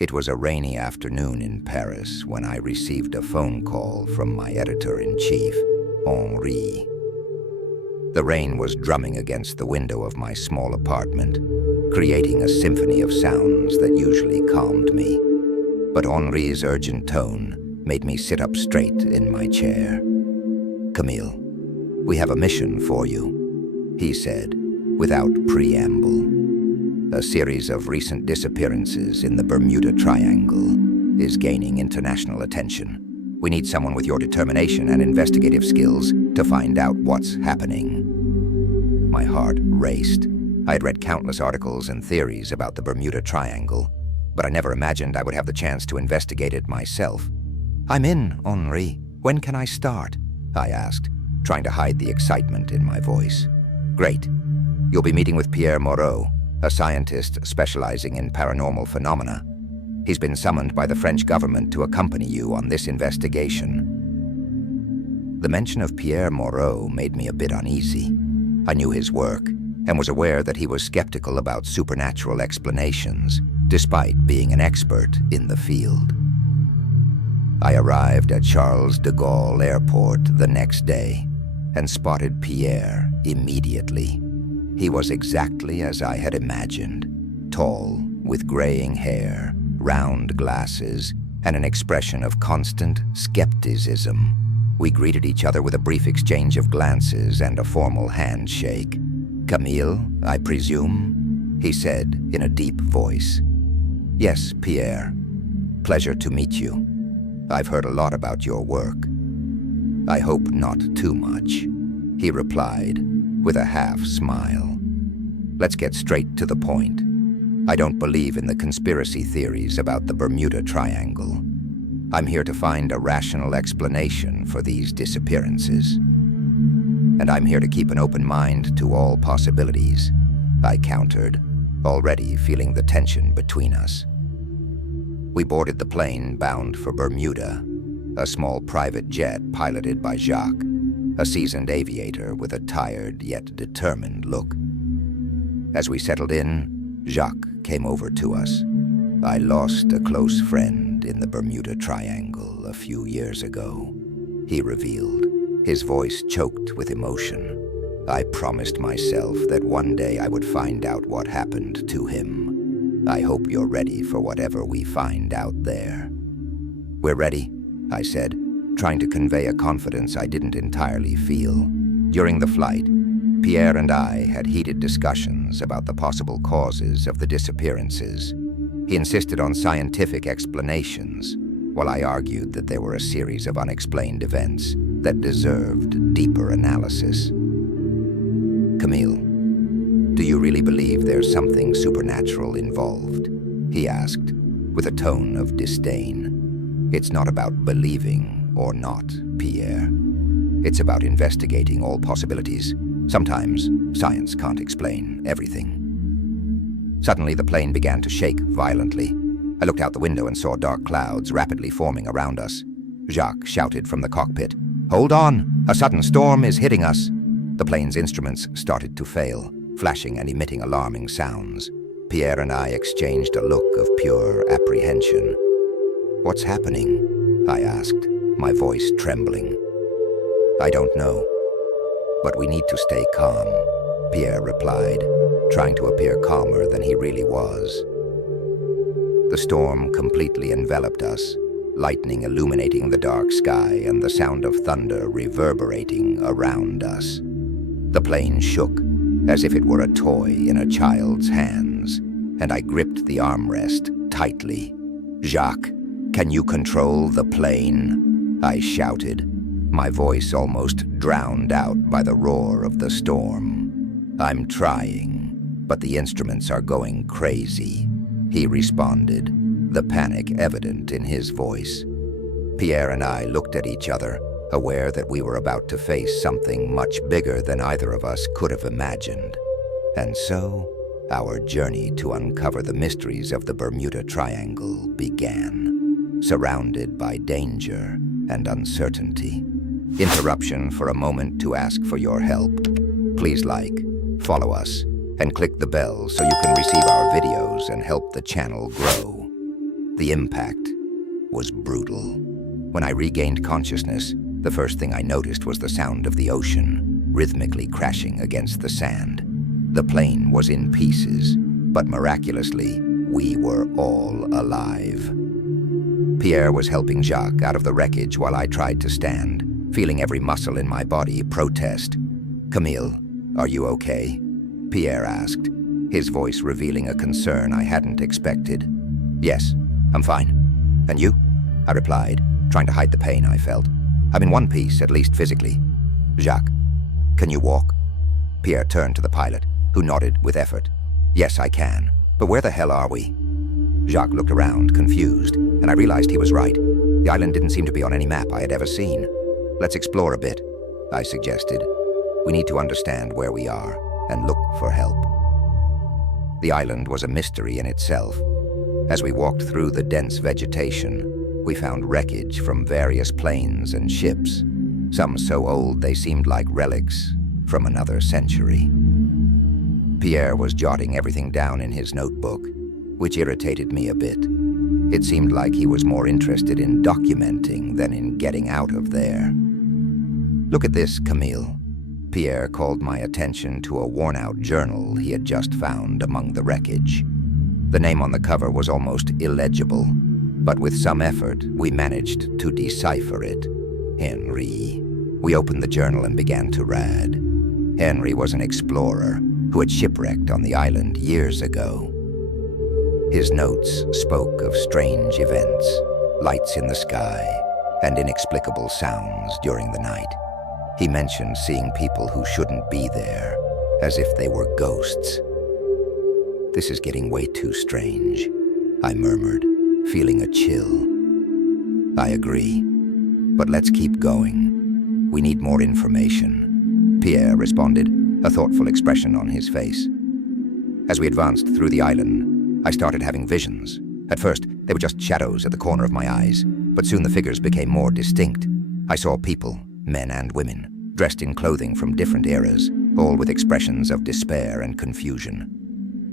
It was a rainy afternoon in Paris when I received a phone call from my editor-in-chief, Henri. The rain was drumming against the window of my small apartment, creating a symphony of sounds that usually calmed me. But Henri's urgent tone made me sit up straight in my chair. "Camille, we have a mission for you," he said, without preamble. "A series of recent disappearances in the Bermuda Triangle is gaining international attention. We need someone with your determination and investigative skills to find out what's happening." My heart raced. I had read countless articles and theories about the Bermuda Triangle, but I never imagined I would have the chance to investigate it myself. "I'm in, Henri. When can I start?" I asked, trying to hide the excitement in my voice. "Great. You'll be meeting with Pierre Moreau, a scientist specializing in paranormal phenomena. He's been summoned by the French government to accompany you on this investigation." The mention of Pierre Moreau made me a bit uneasy. I knew his work and was aware that he was skeptical about supernatural explanations, despite being an expert in the field. I arrived at Charles de Gaulle Airport the next day and spotted Pierre immediately. He was exactly as I had imagined, tall, with graying hair, round glasses, and an expression of constant skepticism. We greeted each other with a brief exchange of glances and a formal handshake. "Camille, I presume?" he said in a deep voice. "Yes, Pierre. Pleasure to meet you. I've heard a lot about your work." "I hope not too much," he replied with a half-smile. "Let's get straight to the point. I don't believe in the conspiracy theories about the Bermuda Triangle. I'm here to find a rational explanation for these disappearances. And I'm here to keep an open mind to all possibilities," I countered, already feeling the tension between us. We boarded the plane bound for Bermuda, a small private jet piloted by Jacques, a seasoned aviator with a tired yet determined look. As we settled in, Jacques came over to us. "I lost a close friend in the Bermuda Triangle a few years ago," he revealed, his voice choked with emotion. "I promised myself that one day I would find out what happened to him. I hope you're ready for whatever we find out there." "We're ready," I said, trying to convey a confidence I didn't entirely feel. During the flight, Pierre and I had heated discussions about the possible causes of the disappearances. He insisted on scientific explanations, while I argued that there were a series of unexplained events that deserved deeper analysis. "Camille, do you really believe there's something supernatural involved?" he asked, with a tone of disdain. "It's not about believing or not, Pierre. It's about investigating all possibilities. Sometimes science can't explain everything." Suddenly, the plane began to shake violently. I looked out the window and saw dark clouds rapidly forming around us. Jacques shouted from the cockpit, "Hold on! A sudden storm is hitting us!" The plane's instruments started to fail, flashing and emitting alarming sounds. Pierre and I exchanged a look of pure apprehension. "What's happening?" I asked, my voice trembling. "I don't know. But we need to stay calm," Pierre replied, trying to appear calmer than he really was. The storm completely enveloped us, lightning illuminating the dark sky and the sound of thunder reverberating around us. The plane shook, as if it were a toy in a child's hands, and I gripped the armrest tightly. "Jacques, can you control the plane?" I shouted, my voice almost drowned out by the roar of the storm. "I'm trying, but the instruments are going crazy," he responded, the panic evident in his voice. Pierre and I looked at each other, aware that we were about to face something much bigger than either of us could have imagined. And so, our journey to uncover the mysteries of the Bermuda Triangle began, surrounded by danger and uncertainty. Interruption for a moment to ask for your help. Please like, follow us, and click the bell so you can receive our videos and help the channel grow. The impact was brutal. When I regained consciousness, the first thing I noticed was the sound of the ocean, rhythmically crashing against the sand. The plane was in pieces, but miraculously, we were all alive. Pierre was helping Jacques out of the wreckage while I tried to stand, feeling every muscle in my body protest. "Camille, are you okay?" Pierre asked, his voice revealing a concern I hadn't expected. "Yes, I'm fine. And you?" I replied, trying to hide the pain I felt. "I'm in one piece, at least physically." "Jacques, can you walk?" Pierre turned to the pilot, who nodded with effort. "Yes, I can. But where the hell are we?" Jacques looked around, confused, and I realized he was right. The island didn't seem to be on any map I had ever seen. "Let's explore a bit," I suggested. "We need to understand where we are and look for help." The island was a mystery in itself. As we walked through the dense vegetation, we found wreckage from various planes and ships, some so old they seemed like relics from another century. Pierre was jotting everything down in his notebook, which irritated me a bit. It seemed like he was more interested in documenting than in getting out of there. "Look at this, Camille." Pierre called my attention to a worn-out journal he had just found among the wreckage. The name on the cover was almost illegible, but with some effort, we managed to decipher it. Henry. We opened the journal and began to read. Henry was an explorer who had shipwrecked on the island years ago. His notes spoke of strange events, lights in the sky, and inexplicable sounds during the night. He mentioned seeing people who shouldn't be there, as if they were ghosts. "This is getting way too strange," I murmured, feeling a chill. "I agree, but let's keep going. We need more information," Pierre responded, a thoughtful expression on his face. As we advanced through the island, I started having visions. At first, they were just shadows at the corner of my eyes, but soon the figures became more distinct. I saw people, men and women, dressed in clothing from different eras, all with expressions of despair and confusion.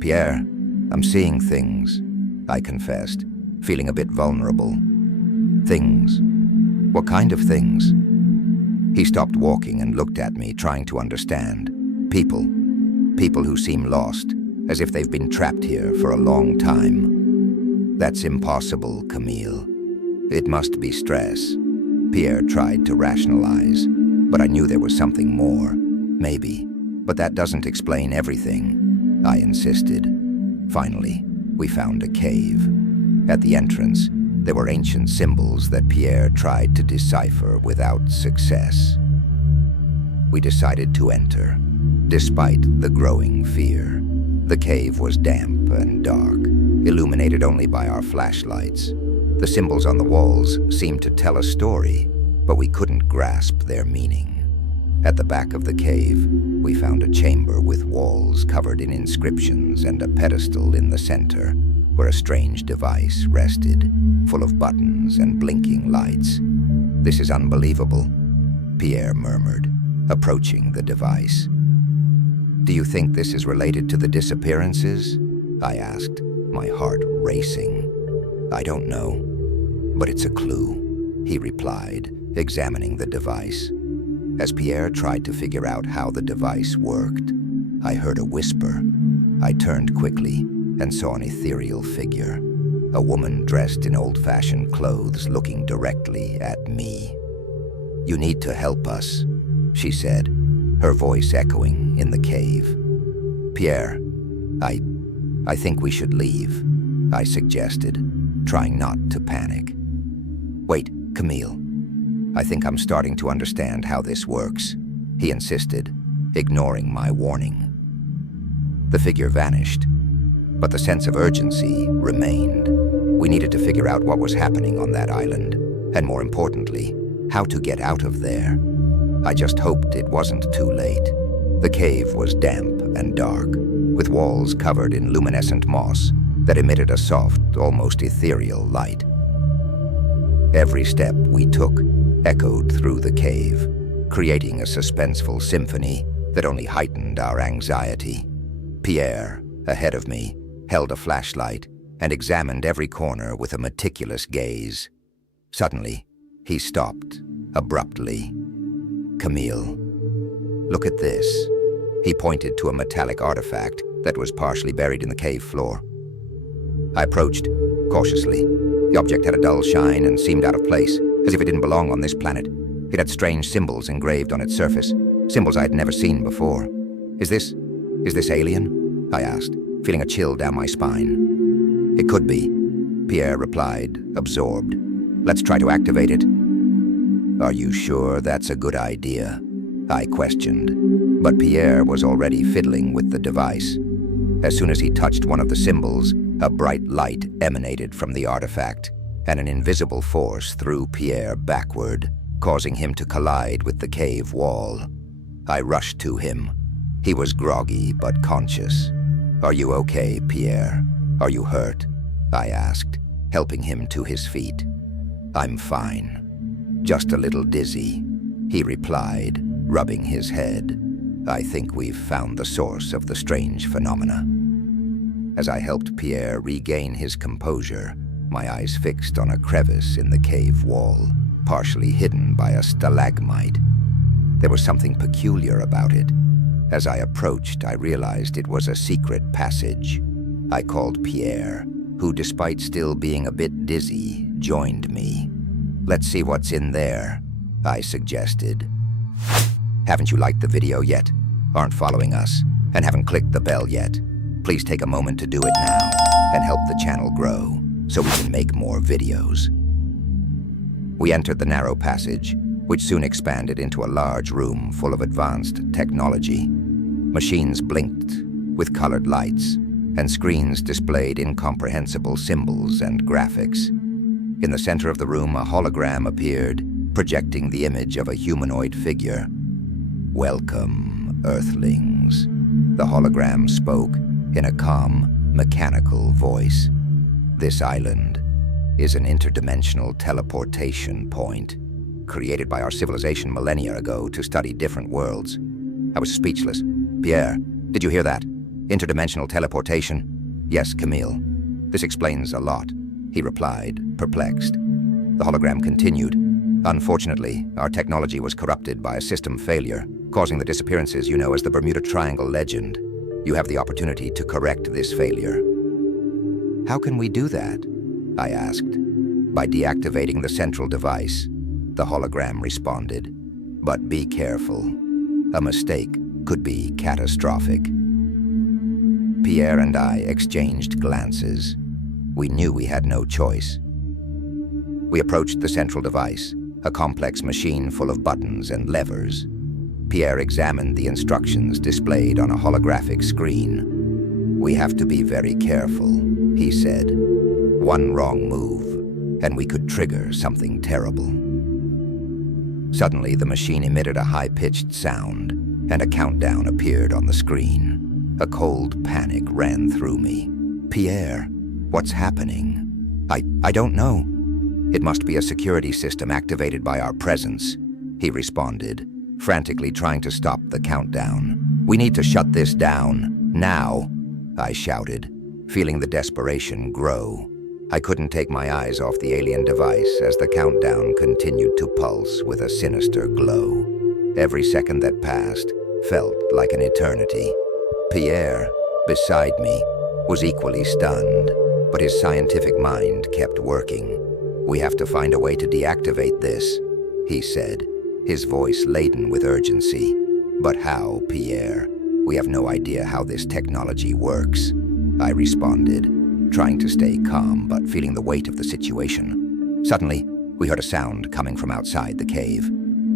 "Pierre, I'm seeing things," I confessed, feeling a bit vulnerable. "Things? What kind of things?" He stopped walking and looked at me, trying to understand. People who seem lost, as if they've been trapped here for a long time. "That's impossible, Camille. It must be stress." Pierre tried to rationalize, but I knew there was something more. "Maybe, but that doesn't explain everything," I insisted. Finally, we found a cave. At the entrance, there were ancient symbols that Pierre tried to decipher without success. We decided to enter, despite the growing fear. The cave was damp and dark, illuminated only by our flashlights. The symbols on the walls seemed to tell a story, but we couldn't grasp their meaning. At the back of the cave, we found a chamber with walls covered in inscriptions and a pedestal in the center, where a strange device rested, full of buttons and blinking lights. "This is unbelievable," Pierre murmured, approaching the device. "Do you think this is related to the disappearances?" I asked, my heart racing. "I don't know, but it's a clue," he replied, examining the device. As Pierre tried to figure out how the device worked, I heard a whisper. I turned quickly and saw an ethereal figure, a woman dressed in old-fashioned clothes looking directly at me. "You need to help us," she said, her voice echoing in the cave. "Pierre, I think we should leave," I suggested, trying not to panic. "Wait, Camille. I think I'm starting to understand how this works," he insisted, ignoring my warning. The figure vanished, but the sense of urgency remained. We needed to figure out what was happening on that island, and more importantly, how to get out of there. I just hoped it wasn't too late. The cave was damp and dark, with walls covered in luminescent moss that emitted a soft, almost ethereal light. Every step we took echoed through the cave, creating a suspenseful symphony that only heightened our anxiety. Pierre, ahead of me, held a flashlight, and examined every corner with a meticulous gaze. Suddenly, he stopped, abruptly. "Camille, look at this." He pointed to a metallic artifact that was partially buried in the cave floor. I approached, cautiously. The object had a dull shine and seemed out of place, as if it didn't belong on this planet. It had strange symbols engraved on its surface, symbols I had never seen before. Is this alien?" I asked, feeling a chill down my spine. "It could be," Pierre replied, absorbed. "Let's try to activate it." "Are you sure that's a good idea?" I questioned, but Pierre was already fiddling with the device. As soon as he touched one of the symbols, a bright light emanated from the artifact, and an invisible force threw Pierre backward, causing him to collide with the cave wall. I rushed to him. He was groggy but conscious. "Are you okay, Pierre? Are you hurt?" I asked, helping him to his feet. "I'm fine. Just a little dizzy," he replied, rubbing his head. "I think we've found the source of the strange phenomena." As I helped Pierre regain his composure, my eyes fixed on a crevice in the cave wall, partially hidden by a stalagmite. There was something peculiar about it. As I approached, I realized it was a secret passage. I called Pierre, who, despite still being a bit dizzy, joined me. "Let's see what's in there," I suggested. Haven't you liked the video yet? Aren't following us? And haven't clicked the bell yet? Please take a moment to do it now and help the channel grow so we can make more videos. We entered the narrow passage, which soon expanded into a large room full of advanced technology. Machines blinked with colored lights, and screens displayed incomprehensible symbols and graphics. In the center of the room, a hologram appeared, projecting the image of a humanoid figure. "Welcome, Earthlings," the hologram spoke in a calm, mechanical voice. "This island is an interdimensional teleportation point, created by our civilization millennia ago to study different worlds." I was speechless. "Pierre, did you hear that? Interdimensional teleportation?" "Yes, Camille. This explains a lot," he replied, perplexed. The hologram continued. "Unfortunately, our technology was corrupted by a system failure, causing the disappearances you know as the Bermuda Triangle legend. You have the opportunity to correct this failure." "How can we do that?" I asked. "By deactivating the central device," the hologram responded. "But be careful. A mistake could be catastrophic." Pierre and I exchanged glances. We knew we had no choice. We approached the central device, a complex machine full of buttons and levers. Pierre examined the instructions displayed on a holographic screen. "We have to be very careful," he said. "One wrong move, and we could trigger something terrible." Suddenly, the machine emitted a high-pitched sound, and a countdown appeared on the screen. A cold panic ran through me. "Pierre, what's happening?" I don't know. It must be a security system activated by our presence," he responded, frantically trying to stop the countdown. "We need to shut this down, now," I shouted, feeling the desperation grow. I couldn't take my eyes off the alien device as the countdown continued to pulse with a sinister glow. Every second that passed felt like an eternity. Pierre, beside me, was equally stunned, but his scientific mind kept working. "We have to find a way to deactivate this," he said, his voice laden with urgency. "But how, Pierre? We have no idea how this technology works," I responded, trying to stay calm but feeling the weight of the situation. Suddenly, we heard a sound coming from outside the cave.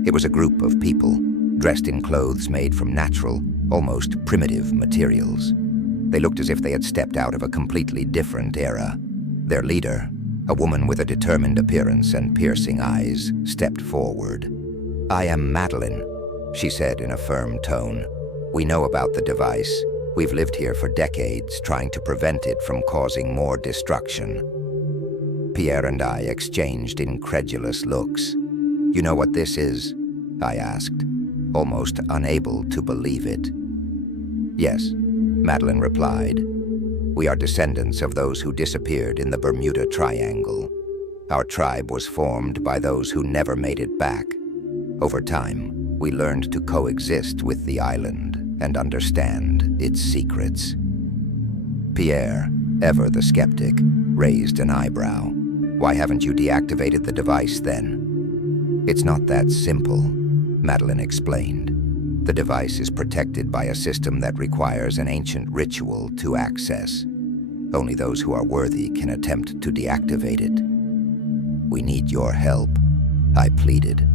It was a group of people, dressed in clothes made from natural, almost primitive materials. They looked as if they had stepped out of a completely different era. Their leader, a woman with a determined appearance and piercing eyes, stepped forward. "I am Madeline," she said in a firm tone. "We know about the device. We've lived here for decades, trying to prevent it from causing more destruction." Pierre and I exchanged incredulous looks. "You know what this is?" I asked, almost unable to believe it. "Yes," Madeline replied. We are descendants of those who disappeared in the Bermuda Triangle. Our tribe was formed by those who never made it back. Over time, we learned to coexist with the island and understand its secrets. Pierre, ever the skeptic, raised an eyebrow. Why haven't you deactivated the device then? It's not that simple, Madeline explained. The device is protected by a system that requires an ancient ritual to access. Only those who are worthy can attempt to deactivate it. We need your help, I pleaded.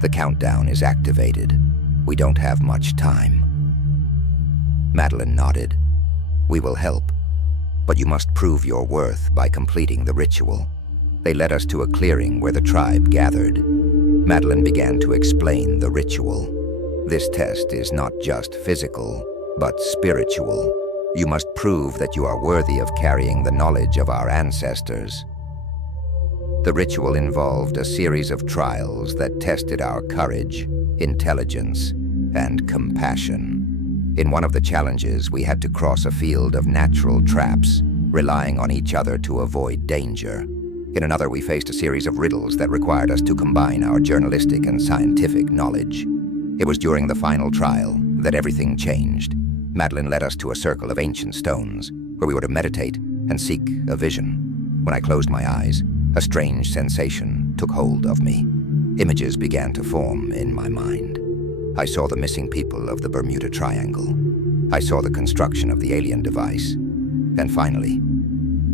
The countdown is activated. We don't have much time. Madeline nodded. We will help, but you must prove your worth by completing the ritual. They led us to a clearing where the tribe gathered. Madeline began to explain the ritual. This test is not just physical, but spiritual. You must prove that you are worthy of carrying the knowledge of our ancestors. The ritual involved a series of trials that tested our courage, intelligence, and compassion. In one of the challenges, we had to cross a field of natural traps, relying on each other to avoid danger. In another, we faced a series of riddles that required us to combine our journalistic and scientific knowledge. It was during the final trial that everything changed. Madeline led us to a circle of ancient stones, where we were to meditate and seek a vision. When I closed my eyes, a strange sensation took hold of me. Images began to form in my mind. I saw the missing people of the Bermuda Triangle. I saw the construction of the alien device. And finally,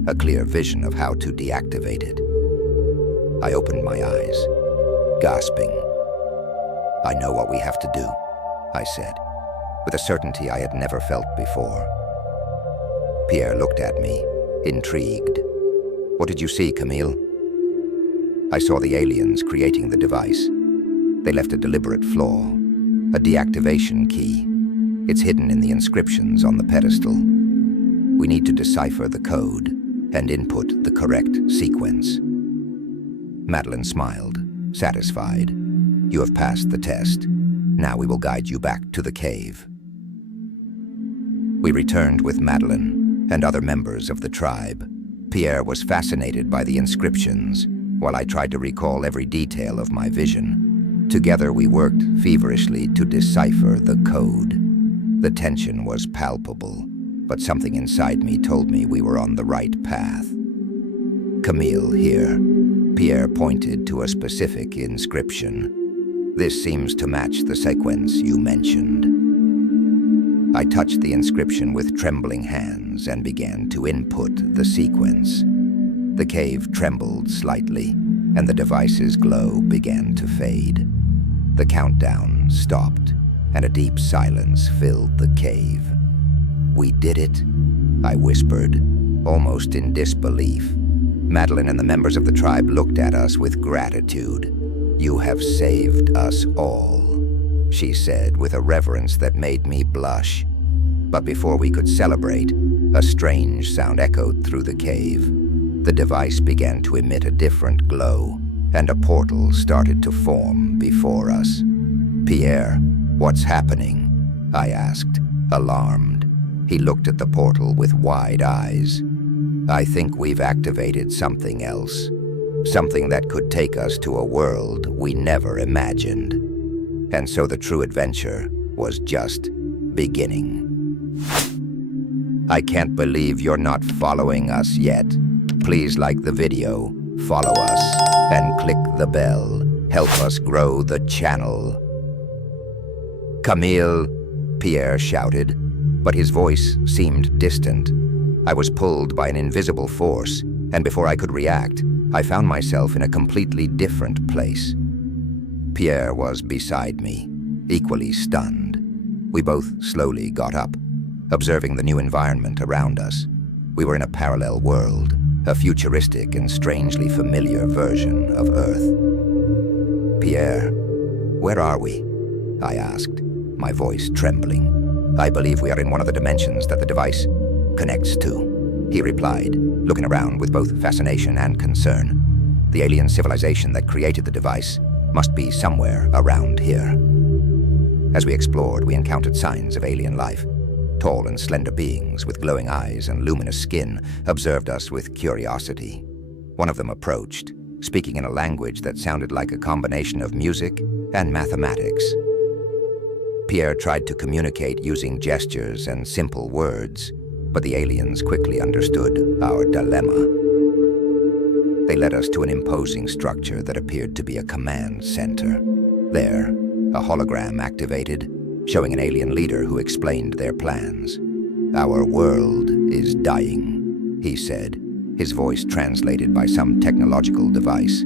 a clear vision of how to deactivate it. I opened my eyes, gasping. I know what we have to do, I said, with a certainty I had never felt before. Pierre looked at me, intrigued. What did you see, Camille? I saw the aliens creating the device. They left a deliberate flaw, a deactivation key. It's hidden in the inscriptions on the pedestal. We need to decipher the code and input the correct sequence. Madeline smiled, satisfied. You have passed the test. Now we will guide you back to the cave. We returned with Madeline and other members of the tribe. Pierre was fascinated by the inscriptions, while I tried to recall every detail of my vision. Together we worked feverishly to decipher the code. The tension was palpable, but something inside me told me we were on the right path. Camille, here. Pierre pointed to a specific inscription. This seems to match the sequence you mentioned. I touched the inscription with trembling hands and began to input the sequence. The cave trembled slightly, and the device's glow began to fade. The countdown stopped, and a deep silence filled the cave. We did it, I whispered, almost in disbelief. Madeline and the members of the tribe looked at us with gratitude. You have saved us all, she said with a reverence that made me blush. But before we could celebrate, a strange sound echoed through the cave. The device began to emit a different glow, and a portal started to form before us. Pierre, what's happening? I asked, alarmed. He looked at the portal with wide eyes. I think we've activated something else. Something that could take us to a world we never imagined. And so the true adventure was just beginning. I can't believe you're not following us yet. Please like the video, follow us, and click the bell. Help us grow the channel. Camille, Pierre shouted, but his voice seemed distant. I was pulled by an invisible force, and before I could react, I found myself in a completely different place. Pierre was beside me, equally stunned. We both slowly got up, observing the new environment around us. We were in a parallel world, a futuristic and strangely familiar version of Earth. Pierre, where are we? I asked, my voice trembling. I believe we are in one of the dimensions that the device connects to, he replied, looking around with both fascination and concern. The alien civilization that created the device must be somewhere around here. As we explored, we encountered signs of alien life. tall and slender beings with glowing eyes and luminous skin, observed us with curiosity. One of them approached, speaking in a language that sounded like a combination of music and mathematics. Pierre tried to communicate using gestures and simple words, but the aliens quickly understood our dilemma. They led us to an imposing structure that appeared to be a command center. There, a hologram activated, showing an alien leader who explained their plans. "Our world is dying," he said, his voice translated by some technological device.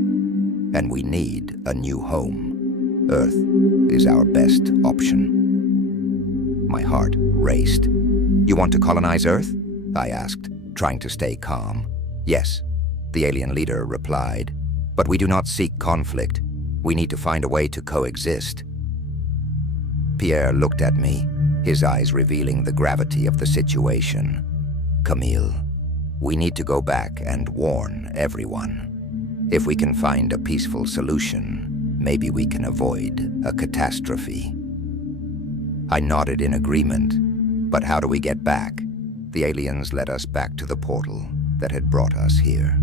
"And we need a new home. Earth is our best option." My heart raced. "You want to colonize Earth?" I asked, trying to stay calm. "Yes," the alien leader replied, "but we do not seek conflict. We need to find a way to coexist." Pierre looked at me, his eyes revealing the gravity of the situation. "Camille, we need to go back and warn everyone. If we can find a peaceful solution, maybe we can avoid a catastrophe." I nodded in agreement, but how do we get back? The aliens led us back to the portal that had brought us here.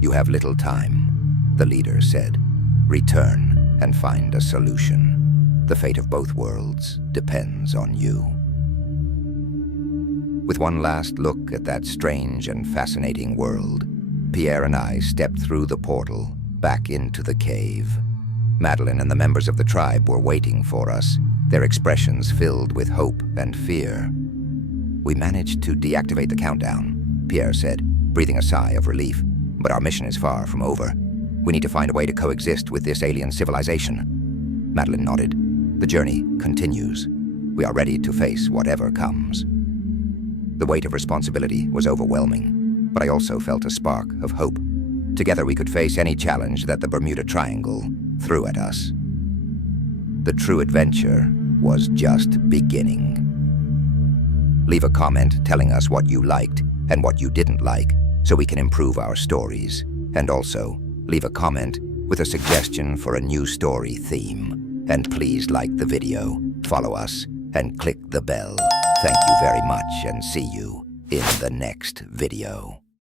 "You have little time," the leader said. "Return and find a solution. The fate of both worlds depends on you." With one last look at that strange and fascinating world, Pierre and I stepped through the portal back into the cave. Madeline and the members of the tribe were waiting for us, their expressions filled with hope and fear. "We managed to deactivate the countdown," Pierre said, breathing a sigh of relief. "But our mission is far from over. We need to find a way to coexist with this alien civilization." Madeline nodded. "The journey continues. We are ready to face whatever comes." The weight of responsibility was overwhelming, but I also felt a spark of hope. Together we could face any challenge that the Bermuda Triangle threw at us. The true adventure was just beginning. Leave a comment telling us what you liked and what you didn't like, so we can improve our stories. And also, leave a comment with a suggestion for a new story theme. And please like the video, follow us, and click the bell. Thank you very much, and see you in the next video.